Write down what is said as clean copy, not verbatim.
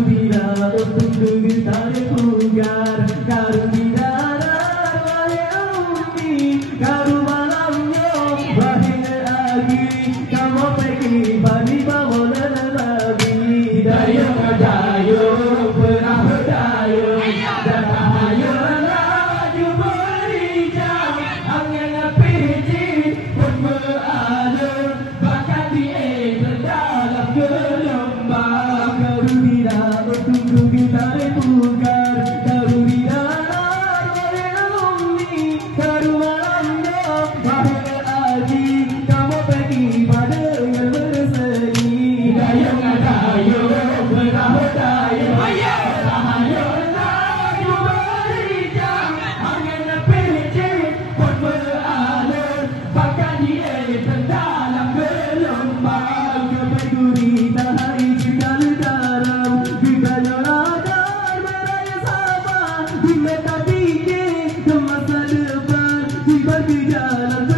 Karunia untuk getar pugar, karunia wahai umi, karu malamnya wahai agi, kamu pergi bani bawa lelabi. Dayung dayung pernah berdayung, dan ayun laju berijam, angin pijit pun beralun, bahkan dia terdalam gelombang. Karunia untuk getar pugar, karunia wahai umi, karu malamnya wahai agi, kamu pergi pada yang berseri. Dayung dayung pernah berdayung, ayun laju berijam, angin pijit pun beralun, bahkan dia terdalam gelombang. Gapai gurita hai cikal garam, kita nyorakan beraya sabar, di mata tinggi ke masa depan, di bagi jalan